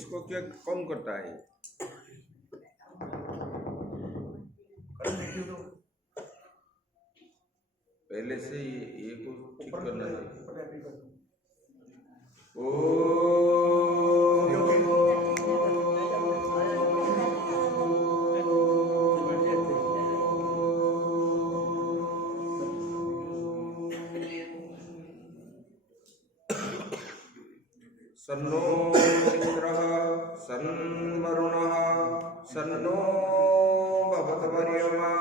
इसको क्या कौन करता है? पहले से ये को ठीक करना है। सन्नो इंद्रः सन्वरुणः सन्नो भवद्वर्यमा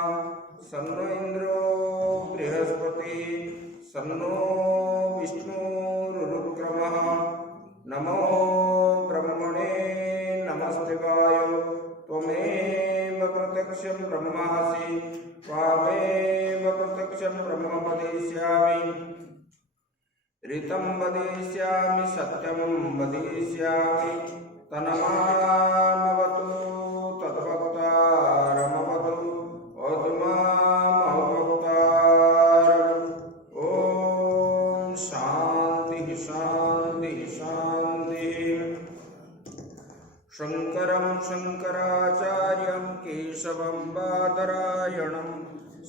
सन्नो इंद्रो बृहस्पति सन्नो विष्णुरुक्रमः नमो ब्रह्मणे नमस्तेवाय त्वमेव प्रत्यक्षं ब्रह्मासि त्वामेव प्रत्यक्षं ब्रह्म वदिष्यामि ऋतं वदिष्यामि सत्यं वदिष्यामि तन्मामवतु तद्भक्तारमवतु औदुमामवक्तारम्। ॐ शान्तिः शान्तिः शान्तिः। शङ्करं शङ्कराचार्यं केशवं बादरायणं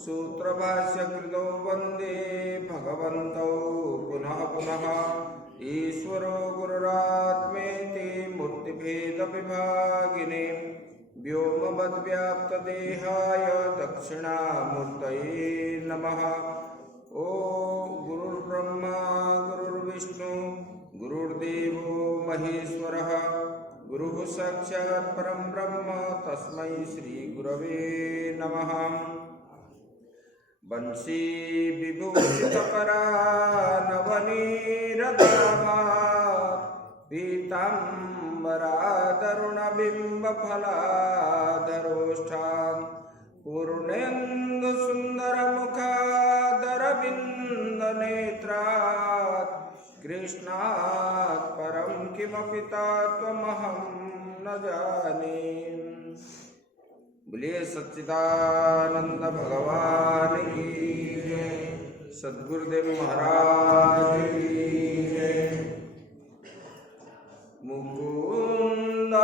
सूत्रभाष्यकृतौ वन्दे भगवन्तौ पुनः पुनः। ईश्वरो गुरुरात्मेति मूर्तिभेदविभागिने व्योमवद्व्याप्तदेहाय दक्षिणामूर्तये नमः। ॐ गुरुर्ब्रह्मा गुरुर्विष्णु गुरुर्देवो महेश्वरः गुरुः साक्षात् परं ब्रह्म तस्मै श्रीगुरवे नमः। बंशी विभूषितकरा नवनीरदाभा पीताम्बरादरुणबिम्बफलाधरोष्ठान् पूर्णेन्दुसुन्दरमुखादरविन्दनेत्रात् कृष्णात् परं किमपि तत्त्वमहं न जाने। बोलिए सच्चिदानंद भगवान की जय, सद्गुरुदेव महाराज की जय। मुकुंद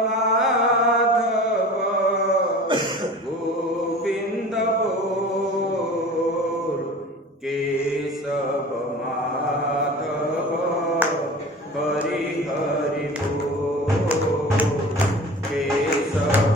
माधव गोविंद बोल केशव माधव हरि हरि बोल केशव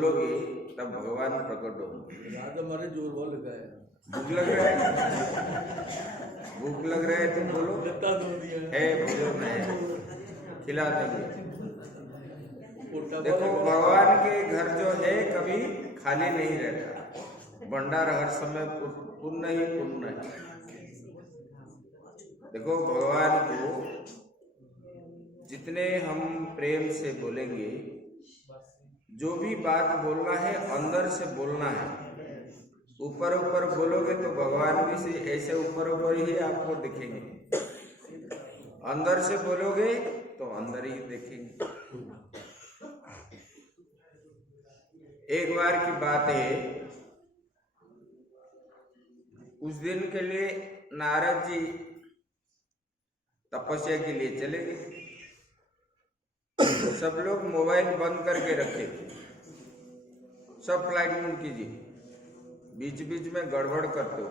बोलोगे तब भगवान प्रकट होंगे। राजा मारे जोर बहुत लगा है। भूख लग रहा है, भूख लग रहा है तो बोलो, कितना दूर दिया है भोजन है, खिला देंगे। उल्टा देखो भगवान के घर जो है कभी खाली नहीं रहता, भंडार हर समय पूर्ण ही पूर्ण है। देखो भगवान को जितने हम प्रेम से बोलेंगे, जो भी बात बोलना है अंदर से बोलना है। ऊपर ऊपर बोलोगे तो भगवान भी से ऐसे ऊपर ऊपर ही आपको दिखेंगे, अंदर से बोलोगे तो अंदर ही देखेंगे। एक बार की बात है, उस दिन के लिए नारद जी तपस्या के लिए चले गए। सब लोग मोबाइल बंद करके रखे थे, सब फ्लाइट मोड कीजिए, बीच बीच में गड़बड़ करते हो।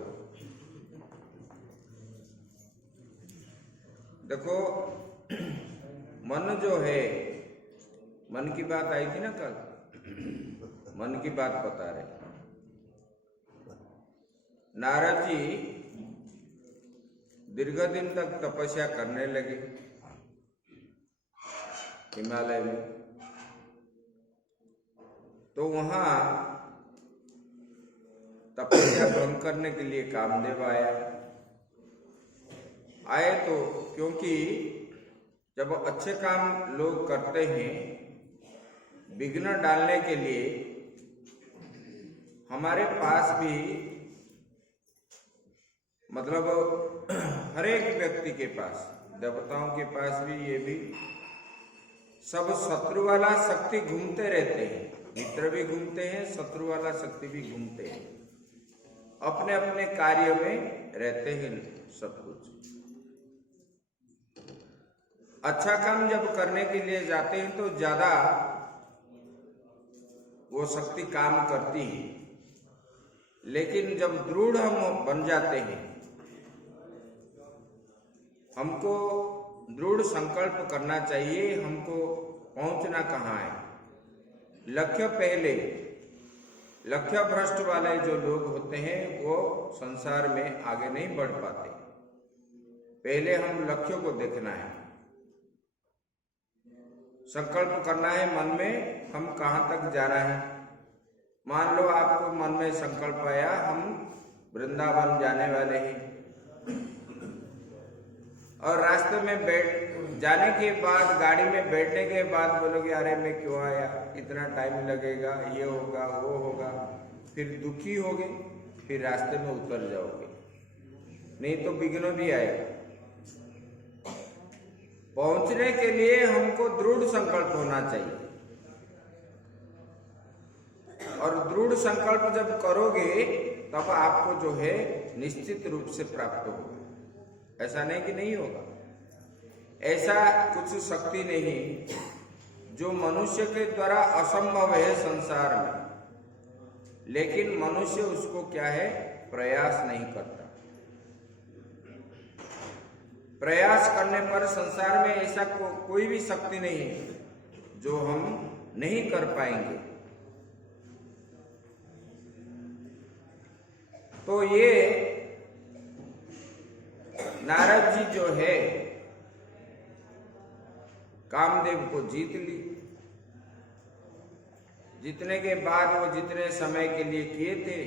देखो मन जो है, मन की बात आई थी ना कल, मन की बात बता रहे। नारद जी दीर्घ दिन तक तपस्या करने लगे हिमालय में। तो वहां तपस्या भंग करने के लिए कामदेव आए तो क्योंकि जब अच्छे काम लोग करते हैं, विघ्न डालने के लिए हमारे पास भी, मतलब हर एक व्यक्ति के पास, देवताओं के पास भी, ये भी सब शत्रु वाला शक्ति घूमते रहते हैं। मित्र भी घूमते हैं, शत्रु वाला शक्ति भी घूमते हैं, अपने अपने कार्य में रहते हैं सब कुछ। अच्छा काम जब करने के लिए जाते हैं तो ज्यादा वो शक्ति काम करती है, लेकिन जब दृढ़ हम बन जाते हैं, हमको दृढ़ संकल्प करना चाहिए हमको पहुंचना कहाँ है। लक्ष्य पहले, लक्ष्य भ्रष्ट वाले जो लोग होते हैं वो संसार में आगे नहीं बढ़ पाते। पहले हम लक्ष्य को देखना है, संकल्प करना है मन में हम कहाँ तक जा रहे हैं। मान लो आपको मन में संकल्प आया हम वृंदावन जाने वाले हैं, और रास्ते में जाने के बाद, गाड़ी में बैठने के बाद बोलोगे अरे मैं क्यों आया, इतना टाइम लगेगा, ये होगा वो होगा, फिर दुखी होगे, फिर रास्ते में उतर जाओगे, नहीं तो विघ्न भी आएगा। पहुंचने के लिए हमको दृढ़ संकल्प होना चाहिए, और दृढ़ संकल्प जब करोगे तब आपको जो है निश्चित रूप से प्राप्त होगा। ऐसा नहीं कि नहीं होगा, ऐसा कुछ शक्ति नहीं जो मनुष्य के द्वारा असंभव है संसार में, लेकिन मनुष्य उसको क्या है, प्रयास नहीं करता। प्रयास करने पर संसार में ऐसा कोई भी शक्ति नहीं है जो हम नहीं कर पाएंगे। तो ये नारद जी जो है कामदेव को जीत ली। जीतने के बाद वो जितने समय के लिए किए थे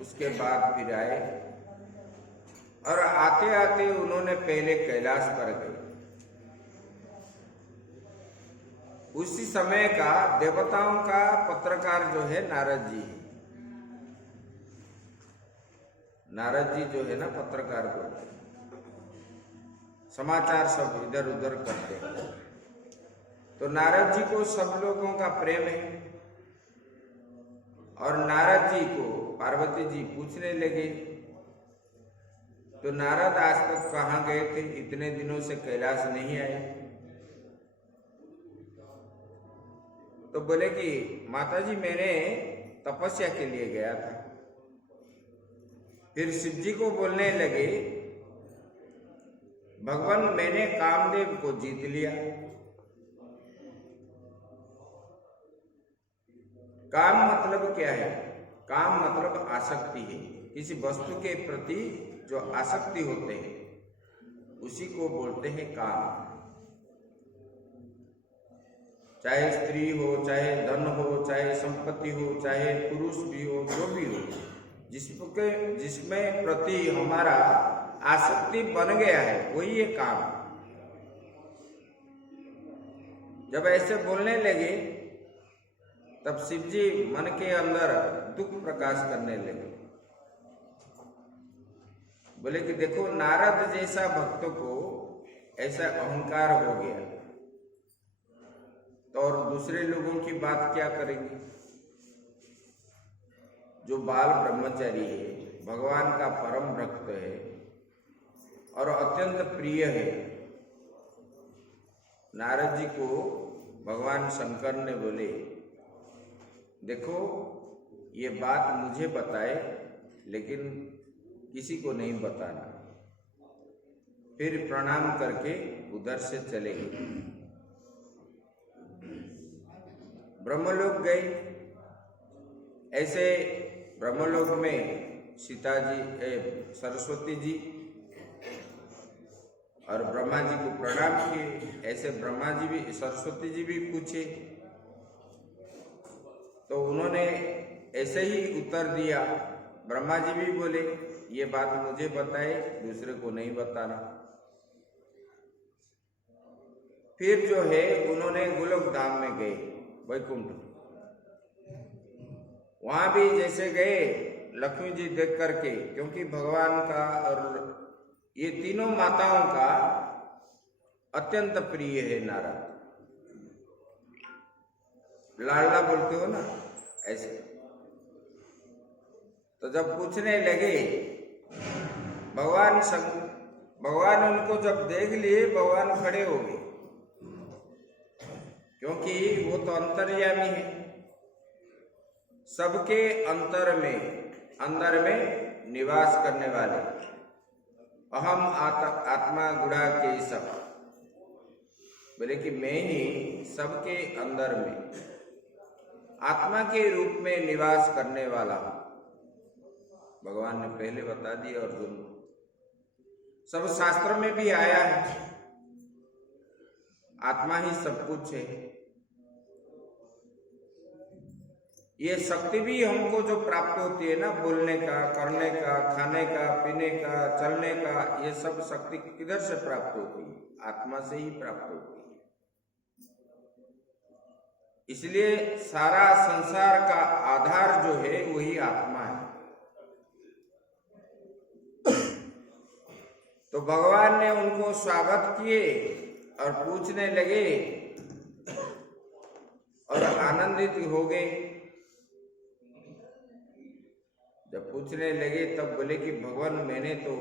उसके बाद फिर आए, और आते आते उन्होंने पहले कैलाश पर गए। उसी समय का देवताओं का पत्रकार जो है नारद जी है। नारद जी जो है ना पत्रकार बोलते हैं, समाचार सब इधर उधर करते हैं। तो नारद जी को सब लोगों का प्रेम है, और नारद जी को पार्वती जी पूछने लगे, तो नारद आज तक कहाँ गए थे, इतने दिनों से कैलाश नहीं आए। तो बोले कि माता जी मैंने तपस्या के लिए गया था। फिर शिव जी को बोलने लगे, भगवान मैंने कामदेव को जीत लिया। काम मतलब क्या है? काम मतलब आसक्ति है। किसी वस्तु के प्रति जो आसक्ति होते हैं उसी को बोलते हैं काम। चाहे स्त्री हो, चाहे धन हो, चाहे संपत्ति हो, चाहे पुरुष भी हो, जो भी हो, जिसमें प्रति हमारा आसक्ति बन गया है वही है काम। जब ऐसे बोलने लगे तब शिव जी मन के अंदर दुख प्रकाश करने लगे। बोले कि देखो, नारद जैसा भक्त को ऐसा अहंकार हो गया तो और दूसरे लोगों की बात क्या करेंगे? जो बाल ब्रह्मचारी है, भगवान का परम भक्त है और अत्यंत प्रिय है, नारद जी को भगवान शंकर ने बोले, देखो ये बात मुझे बताए लेकिन किसी को नहीं बताना। फिर प्रणाम करके उधर से चले गए। ब्रह्मलोक गए। ऐसे ब्रह्मलोक में सीता जी, सरस्वती जी और ब्रह्मा जी को प्रणाम किए। ऐसे ब्रह्मा जी भी, सरस्वती जी भी पूछे तो उन्होंने ऐसे ही उत्तर दिया। ब्रह्मा जी भी बोले, ये बात मुझे बताए, दूसरे को नहीं बताना। फिर जो है उन्होंने गोलोक धाम में गए, वैकुंठ। वहां भी जैसे गए, लक्ष्मी जी देख करके, क्योंकि भगवान का और ये तीनों माताओं का अत्यंत प्रिय है नारद। लाडला बोलते हो ना, ऐसे। तो जब पूछने लगे, भगवान उनको जब देख लिए, भगवान खड़े हो गए, क्योंकि वो तो अंतर्यामी है। सबके अंदर में निवास करने वाले, अहम आत्मा गुड़ा के सब, बोले कि मैं ही सबके अंदर में आत्मा के रूप में निवास करने वाला हूं। भगवान ने पहले बता दिया और सब शास्त्र में भी आया है, आत्मा ही सब कुछ है। ये शक्ति भी हमको जो प्राप्त होती है ना, बोलने का, करने का, खाने का, पीने का, चलने का, ये सब शक्ति किधर से प्राप्त होती है? आत्मा से ही प्राप्त होती है। इसलिए सारा संसार का आधार जो है वही आत्मा है। तो भगवान ने उनको स्वागत किए और पूछने लगे और आनंदित हो गए। जब पूछने लगे तब बोले कि भगवान, मैंने तो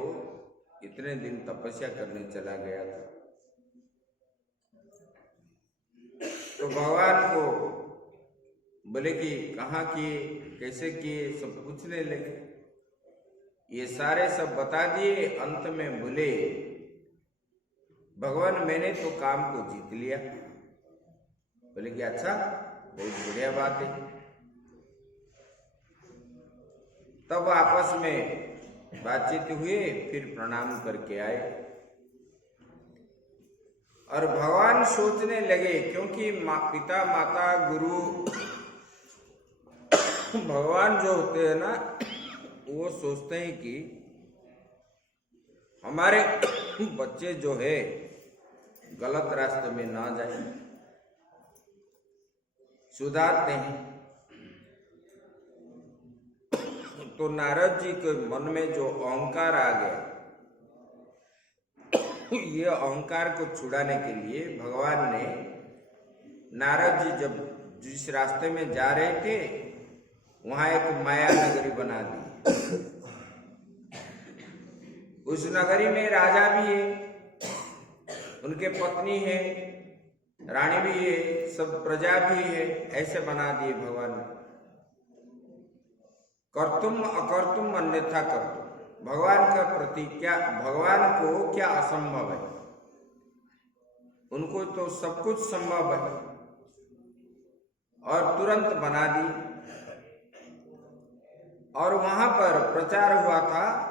इतने दिन तपस्या करने चला गया था। तो भगवान को बोले कि कहाँ किए, कैसे किए, सब पूछने लगे। ये सारे सब बता दिए। अंत में बोले, भगवान मैंने तो काम को जीत लिया। बोले कि अच्छा, बहुत बढ़िया बात है। तब आपस में बातचीत हुए, फिर प्रणाम करके आए और भगवान सोचने लगे, क्योंकि पिता माता गुरु भगवान जो होते हैं ना, वो सोचते हैं कि हमारे बच्चे जो है गलत रास्ते में ना जाए, सुधारते हैं। तो नारद जी के मन में जो अहंकार आ गया, ये अहंकार को छुड़ाने के लिए भगवान ने, नारद जी जब जिस रास्ते में जा रहे थे वहां एक माया नगरी बना दी। उस नगरी में राजा भी है, उनके पत्नी है, रानी भी है, सब प्रजा भी है, ऐसे बना दिए भगवान ने। कर्तुम अकर्तुम अन्यथा कर्तुम। भगवान का प्रति क्या, भगवान को क्या असंभव है? उनको तो सब कुछ संभव है और तुरंत बना दी। और वहां पर प्रचार हुआ था,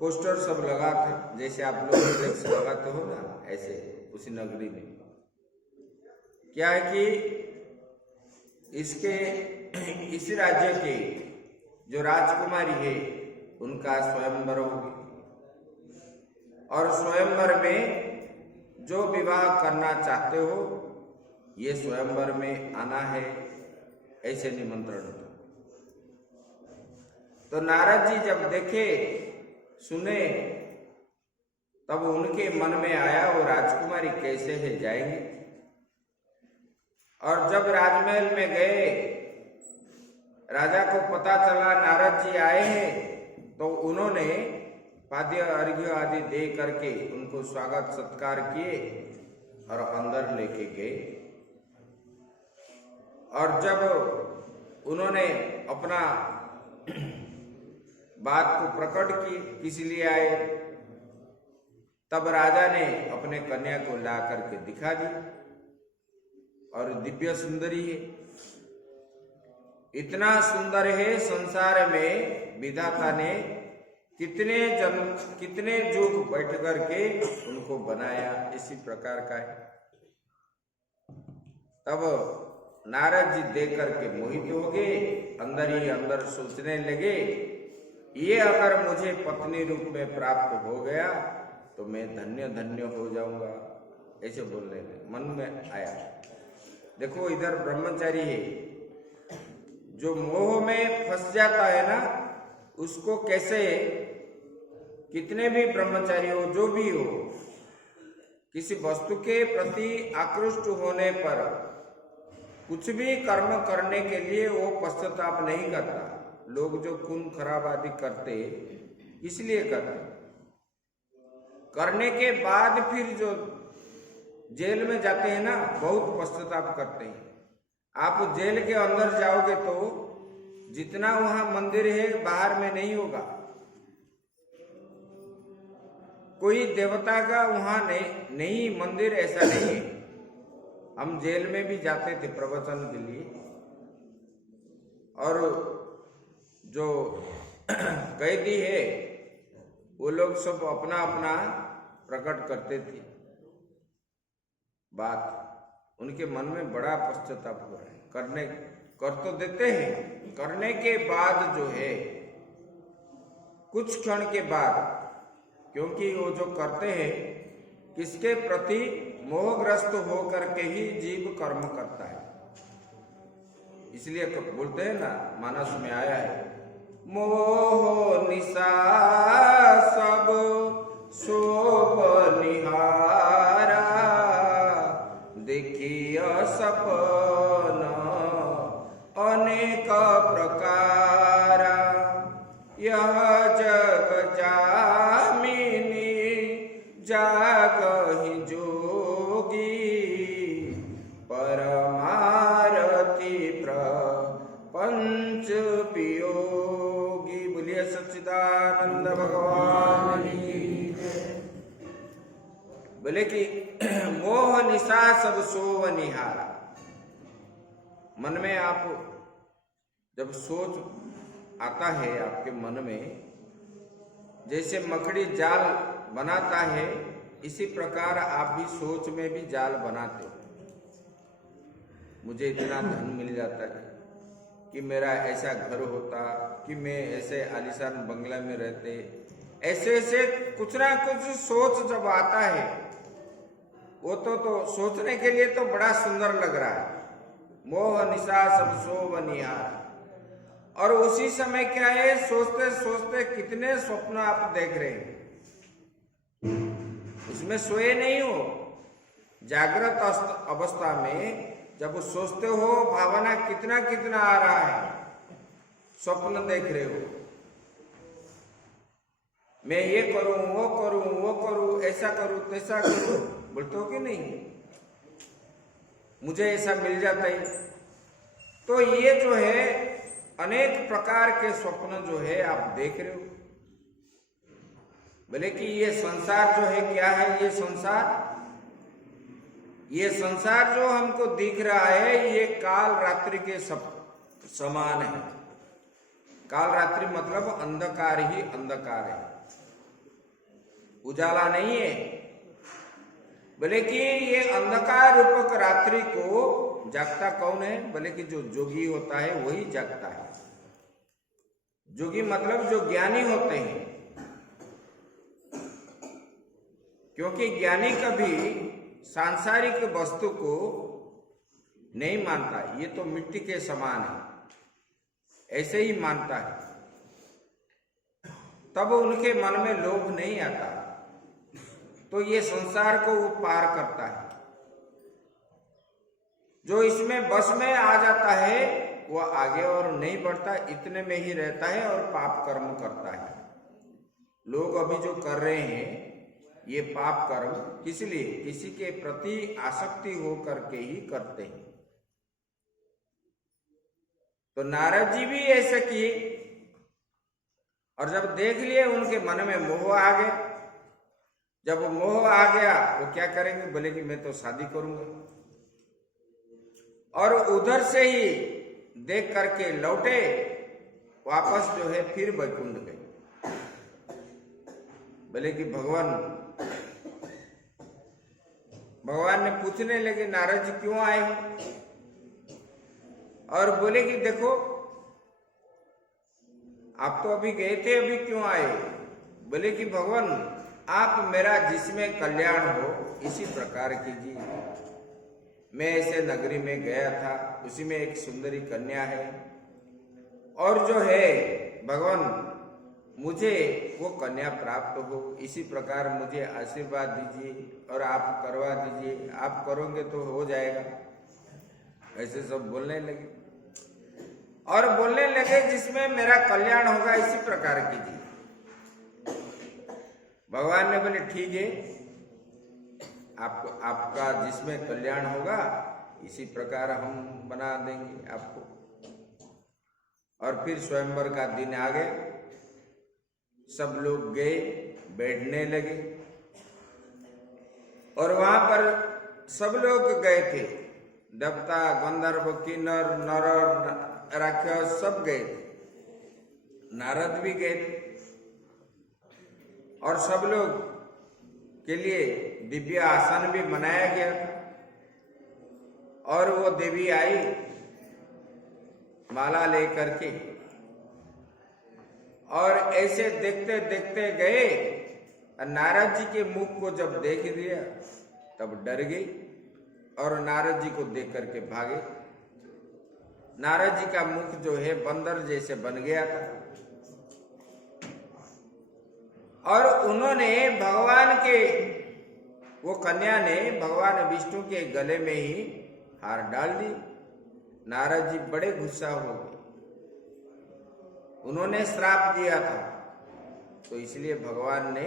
पोस्टर सब लगा था, जैसे आप लोग फ्लेक्स लगाते हो ना, ऐसे उसी नगरी में क्या है कि इस राज्य के जो राजकुमारी है उनका स्वयंवर होगी, और स्वयंवर में जो विवाह करना चाहते हो ये स्वयंवर में आना है, ऐसे निमंत्रण था। तो नारद जी जब देखे सुने तब उनके मन में आया वो राजकुमारी कैसे है, जाएंगे। और जब राजमहल में गए, राजा को पता चला नारद जी आए हैं, तो उन्होंने पाद्य अर्घ्य आदि दे करके उनको स्वागत सत्कार किए और अंदर लेके गए। और जब उन्होंने अपना बात को प्रकट की किस लिए आए, तब राजा ने अपने कन्या को ला करके दिखा दी, और दिव्य सुंदरी है, इतना सुंदर है, संसार में विधाता ने कितने युग बैठ करके उनको बनाया, इसी प्रकार का है। तब नारद जी देख करके मोहित हो गए, अंदर ही अंदर सोचने लगे, ये अगर मुझे पत्नी रूप में प्राप्त हो गया तो मैं धन्य धन्य हो जाऊंगा, ऐसे बोलने लगे, मन में आया। देखो इधर ब्रह्मचारी है, जो मोह में फंस जाता है ना, उसको कैसे, कितने भी ब्रह्मचारी हो, जो भी हो, किसी वस्तु के प्रति आकृष्ट होने पर कुछ भी कर्म करने के लिए वो पश्चाताप नहीं करता। लोग जो खून खराब आदि करते इसलिए करते, करने के बाद फिर जो जेल में जाते हैं ना, बहुत पश्चाताप करते हैं। आप जेल के अंदर जाओगे तो जितना वहां मंदिर है बाहर में नहीं होगा, कोई देवता का वहां नहीं मंदिर ऐसा नहीं है। हम जेल में भी जाते थे प्रवचन के लिए, और जो कैदी है वो लोग सब अपना अपना प्रकट करते थे बात, उनके मन में बड़ा पश्चाताप हो रहा है, कर तो देते हैं, करने के बाद जो है कुछ क्षण के बाद, क्योंकि वो जो करते हैं किसके प्रति मोहग्रस्त होकर के ही जीव कर्म करता है, इसलिए बोलते हैं ना, मानस में आया है, मोह निशा सब शोभ निहारा, देखिय सपन अनेक प्रकारा, यह जग जामिनी जागहि जोगी, परमारति प्रपंच वियोगी। बोलिए सच्चिदानंद भगवान की। बोले कि मोह निशा सब सोव निहारा, मन में आप जब सोच आता है आपके मन में, जैसे मकड़ी जाल बनाता है, इसी प्रकार आप भी सोच में भी जाल बनाते हो। मुझे इतना धन मिल जाता है, कि मेरा ऐसा घर होता, कि मैं ऐसे आलीशान बंगला में रहते, ऐसे ऐसे कुछ ना कुछ सोच जब आता है, वो तो सोचने के लिए तो बड़ा सुंदर लग रहा है, मोह निशा सब शोभ निहार। और उसी समय क्या है, सोचते सोचते कितने स्वप्न आप देख रहे हैं, उसमें सोए नहीं हो। जागृत अवस्था में जब सोचते हो, भावना कितना कितना आ रहा है, स्वप्न देख रहे हो, मैं ये करूं, वो करूं, ऐसा करूं, तैसा करूं, बोलते हो कि नहीं, मुझे ऐसा मिल जाता है। तो ये जो है अनेक प्रकार के स्वप्न जो है आप देख रहे हो। बोले कि ये संसार जो है क्या है, ये संसार जो हमको दिख रहा है, ये काल रात्रि के सब समान है। काल रात्रि मतलब अंधकार ही अंधकार है, उजाला नहीं है। बोले कि ये अंधकार रूपक रात्रि को जागता कौन है? बोले कि जो जोगी होता है वही जागता है। जोगी मतलब जो ज्ञानी होते हैं, क्योंकि ज्ञानी कभी सांसारिक वस्तु को नहीं मानता, ये तो मिट्टी के समान है, ऐसे ही मानता है। तब उनके मन में लोभ नहीं आता, तो ये संसार को वो पार करता है। जो इसमें बस में आ जाता है वो आगे और नहीं बढ़ता, इतने में ही रहता है और पाप कर्म करता है। लोग अभी जो कर रहे हैं ये पाप कर्म किस लिए? किसी के प्रति आसक्ति हो करके ही करते हैं। तो नारद जी भी ऐसे किए, और जब देख लिए उनके मन में मोह आ गया। जब मोह आ गया वो क्या करेंगे? बोले कि मैं तो शादी करूंगा, और उधर से ही देख करके लौटे वापस जो है फिर वैकुंठ गए। बोले कि भगवान ने पूछने लगे नारद जी क्यों आए हो? और बोले कि देखो आप तो अभी गए थे, अभी क्यों आए? बोले कि भगवान आप मेरा जिसमें कल्याण हो इसी प्रकार कीजिए। मैं ऐसे नगरी में गया था, उसी में एक सुंदरी कन्या है, और जो है भगवान मुझे वो कन्या प्राप्त हो, इसी प्रकार मुझे आशीर्वाद दीजिए और आप करवा दीजिए, आप करोगे तो हो जाएगा। ऐसे सब बोलने लगे, और बोलने लगे जिसमें मेरा कल्याण होगा इसी प्रकार कीजिए। भगवान ने बोले ठीक है, आपका जिसमें कल्याण होगा इसी प्रकार हम बना देंगे आपको। और फिर स्वयंवर का दिन आ गया, सब लोग गए, बैठने लगे, और वहां पर सब लोग गए थे, देवता गंधर्व किन्नर नर राक्षस सब गए थे, नारद भी गए थे, और सब लोग के लिए दिव्य आसन भी बनाया गया था। और वो देवी आई माला लेकर के, और ऐसे देखते देखते गए, नारद जी के मुख को जब देख लिया तब डर गई, और नारद जी को देख करके भागे। नारद जी का मुख जो है बंदर जैसे बन गया था, और उन्होंने भगवान के, वो कन्या ने भगवान विष्णु के गले में ही हार डाल दी। नारद जी बड़े गुस्सा हो गए, उन्होंने श्राप दिया था, तो इसलिए भगवान ने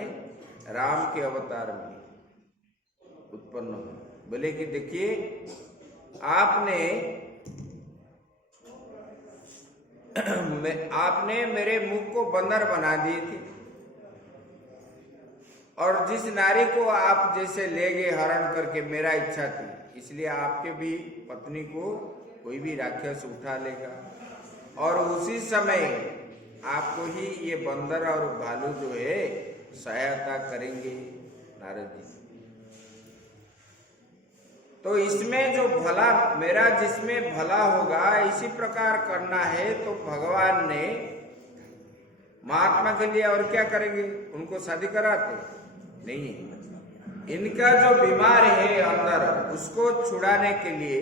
राम के अवतार में उत्पन्न हुए। बोले कि देखिए आपने मेरे मुख को बंदर बना दिए थे, और जिस नारी को आप जैसे ले गए हरण करके, मेरा इच्छा थी, इसलिए आपके भी पत्नी को कोई भी राक्षस उठा लेगा, और उसी समय आपको ही ये बंदर और भालू जो है सहायता करेंगे नारद जी। तो इसमें जो भला, मेरा जिसमें भला होगा इसी प्रकार करना है, तो भगवान ने महात्मा के लिए और क्या करेंगे? उनको शादी कराते नहीं। इनका जो बीमार है अंदर, उसको छुड़ाने के लिए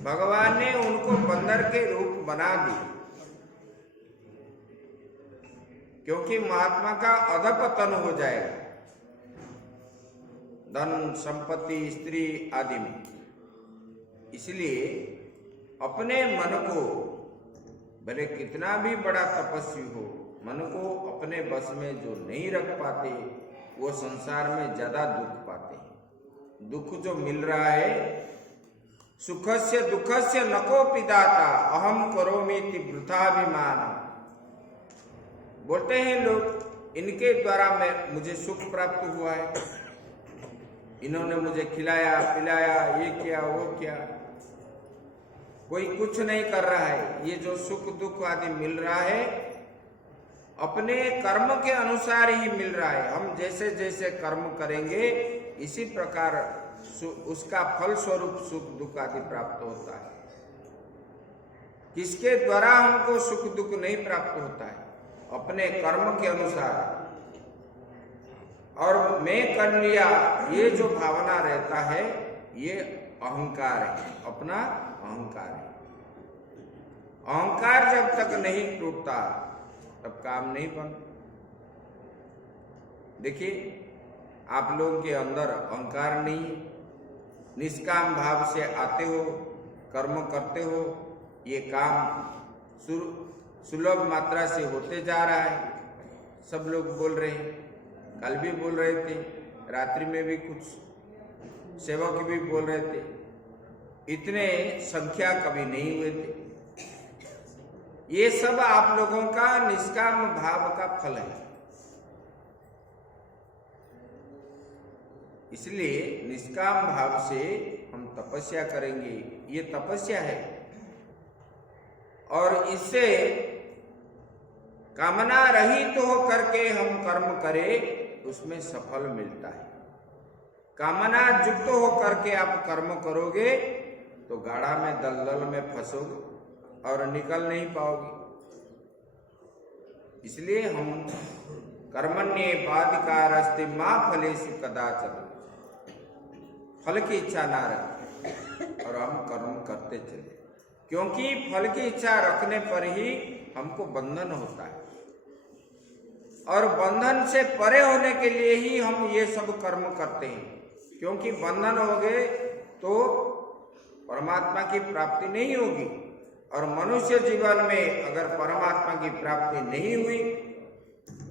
भगवान ने उनको बंदर के रूप बना दी, क्योंकि महात्मा का अधपतन हो जाएगा धन संपत्ति स्त्री आदि में। इसलिए अपने मन को, भले कितना भी बड़ा तपस्वी हो, मन को अपने बस में जो नहीं रख पाते वो संसार में ज्यादा दुख पाते हैं। दुख जो मिल रहा है, सुखस्य दुखस्य नको पिदाता अहम करोमीति वृथाभिमान, बोलते हैं लोग इनके द्वारा मुझे सुख प्राप्त हुआ है, इन्होंने मुझे खिलाया पिलाया, ये किया वो किया, कोई कुछ नहीं कर रहा है, ये जो सुख दुख आदि मिल रहा है अपने कर्म के अनुसार ही मिल रहा है। हम जैसे जैसे कर्म करेंगे इसी प्रकार उसका फल स्वरूप सुख दुख आदि प्राप्त होता है। किसके द्वारा हमको सुख दुख नहीं प्राप्त होता है? अपने कर्म के अनुसार। और मैं कर लिया ये जो भावना रहता है ये अहंकार है, अपना अहंकार है। अहंकार जब तक नहीं टूटता तब काम नहीं बनता। देखिए आप लोगों के अंदर अहंकार नहीं है, निष्काम भाव से आते हो, कर्म करते हो, ये काम सुलभ मात्रा से होते जा रहा है। सब लोग बोल रहे हैं, कल भी बोल रहे थे, रात्रि में भी कुछ सेवक भी बोल रहे थे, इतने संख्या कभी नहीं हुए थे। ये सब आप लोगों का निष्काम भाव का फल है। इसलिए निष्काम भाव से हम तपस्या करेंगे, ये तपस्या है। और इससे कामना रहित हो करके हम कर्म करें उसमें सफल मिलता है। कामना युक्त हो करके आप कर्म करोगे तो गाढ़ा में दलदल में फंसोगे और निकल नहीं पाओगे। इसलिए हम कर्मण्ये बाधिकारस्ते मां फलेषु कदाचन, फल की इच्छा ना रखें और हम कर्म करते चले, क्योंकि फल की इच्छा रखने पर ही हमको बंधन होता है। और बंधन से परे होने के लिए ही हम ये सब कर्म करते हैं, क्योंकि बंधन हो गए तो परमात्मा की प्राप्ति नहीं होगी। और मनुष्य जीवन में अगर परमात्मा की प्राप्ति नहीं हुई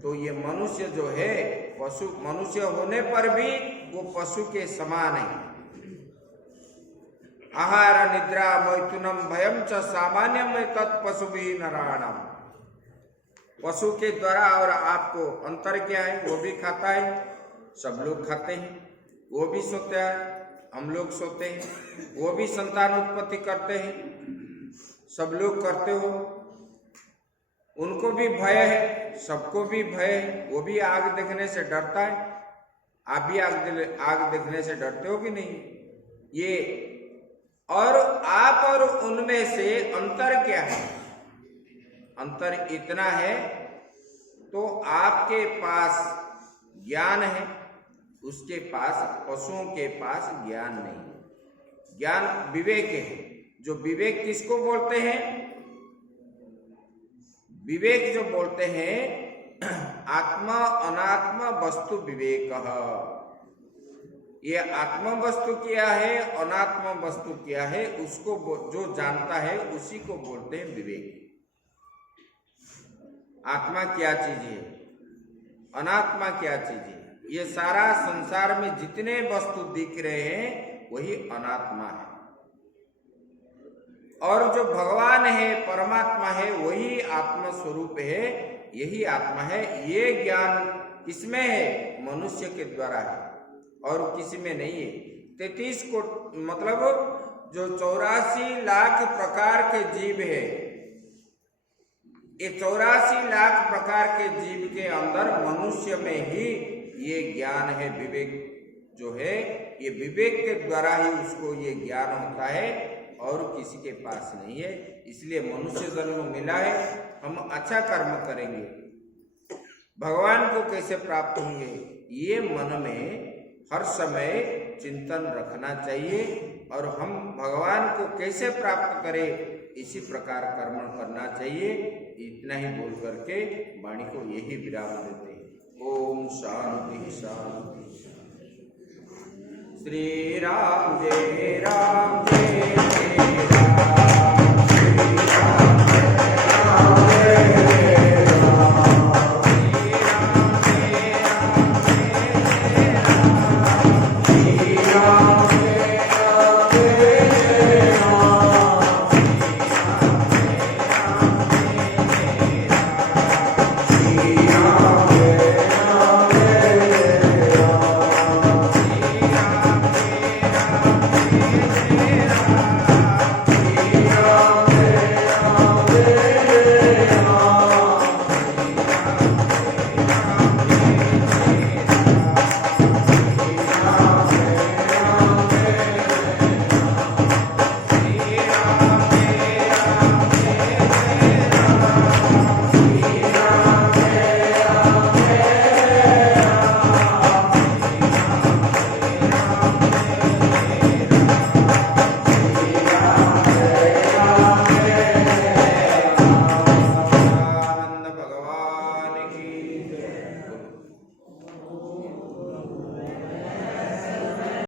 तो ये मनुष्य जो है पशु, मनुष्य होने पर भी वो पशु के समान है। आहार निद्रा मैथुनम भयम च सामान्यम तत्पशु भी नारायणम। पशु के द्वारा और आपको अंतर क्या है? वो भी खाता है, सब लोग खाते हैं, वो भी सोते हैं, हम लोग सोते हैं, वो भी संतान उत्पत्ति करते हैं, सब लोग करते हो। उनको भी भय है, सबको भी भय है, वो भी आग देखने से डरता है, आप भी आग देखने से डरते हो कि नहीं? ये और आप और उनमें से अंतर क्या है? अंतर इतना है, तो आपके पास ज्ञान है, उसके पास, पशुओं के पास ज्ञान नहीं। ज्ञान विवेक है। जो विवेक किसको बोलते हैं? विवेक जो बोलते हैं आत्मा अनात्मा वस्तु विवेक। ये आत्मा वस्तु क्या है, अनात्मा वस्तु क्या है, उसको जो जानता है उसी को बोलते हैं विवेक। आत्मा क्या चीज है, अनात्मा क्या चीज है, ये सारा संसार में जितने वस्तु दिख रहे हैं वही अनात्मा है। और जो भगवान है, परमात्मा है, वही आत्मा स्वरूप है, यही आत्मा है। ये ज्ञान किसमें है? मनुष्य के द्वारा है और किसी में नहीं है। 33 कोटि मतलब जो 84 लाख प्रकार के जीव है, ये 84 लाख प्रकार के जीव के अंदर मनुष्य में ही ये ज्ञान है। विवेक जो है ये विवेक के द्वारा ही उसको ये ज्ञान होता है और किसी के पास नहीं है। इसलिए मनुष्य जन्म मिला है, हम अच्छा कर्म करेंगे, भगवान को कैसे प्राप्त होंगे, ये मन में हर समय चिंतन रखना चाहिए। और हम भगवान को कैसे प्राप्त करें इसी प्रकार कर्म करना चाहिए। इतना ही बोल करके वाणी को यही विराम देते हैं। ओम शांति शांति। श्री राम जय राम जय जय राम।